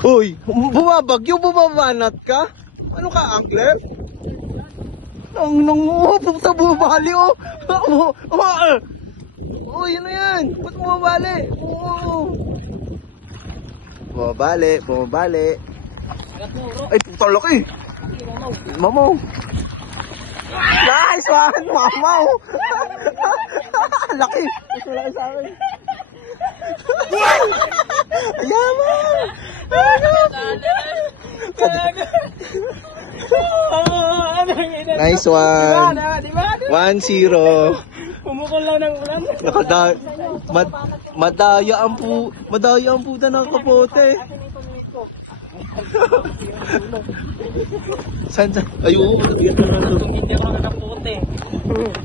Uy, bumabagyo, bumabanat ka? Ano ka, angler? Puta, bumabali, oh. Uy, ano yan? Ba't bumabali? Bumabali. Ay, puta, laki. Mamaw. Nice one, mamaw. Laki. Ito laki sa akin. Yaman. Nice one. 1-0. Pumukol lang ng ulan. Madaya ang puta ng kapote. Saan? Ayun. Hindi ako nakapote.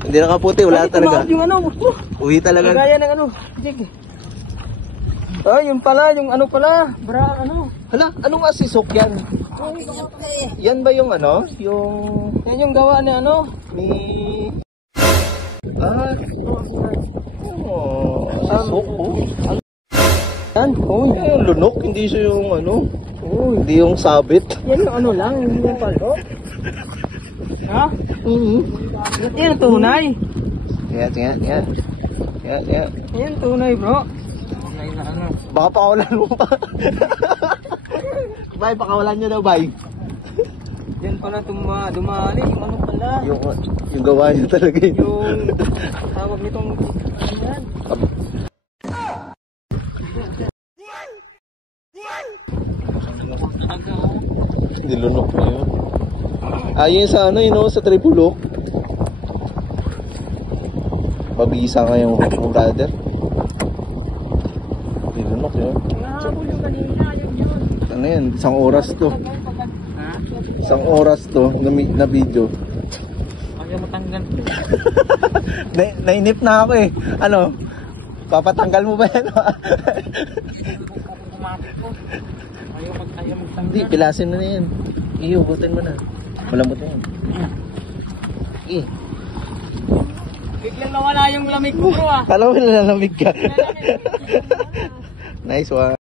Hindi nakapote, wala talaga. Yung ano. Uwi talaga. Gaya ng ano. Sige. Ay, yun pala, yung ano pala. Hala, anong asisok yan? Yan ba yung ano? Yan yung gawa ni ano? Ni... Asok, Yan. yung lunok, hindi siya yung ano. Hindi yung sabit. Yan yung ano lang, yung palo. Ha? Yan yung tunay. Yan. Yan tunay, bro. Tunay na ano. Baka pakawalan mo pa. Bay, pakawalan nyo daw, bay. Yan pala dumali, yung ano pala. Yung gawa niya talaga yun. Yung tawag nitong ano yan. Nilunok na yun. Yun sa ano, yun sa tripulok. Mabisa nga yung brother. Nilunok yun. Ano yan, isang oras to. Isang oras to na video. Ayaw matanggal. Nainip na ako eh. Ano? Papatanggal mo ba yan? Hindi, pilasin mo na yan. Ihugutin mo na. Malambot na yan. Biglang nawala yung lamig ko, bro, ah. Kala mo nilalamig ka. Nice one.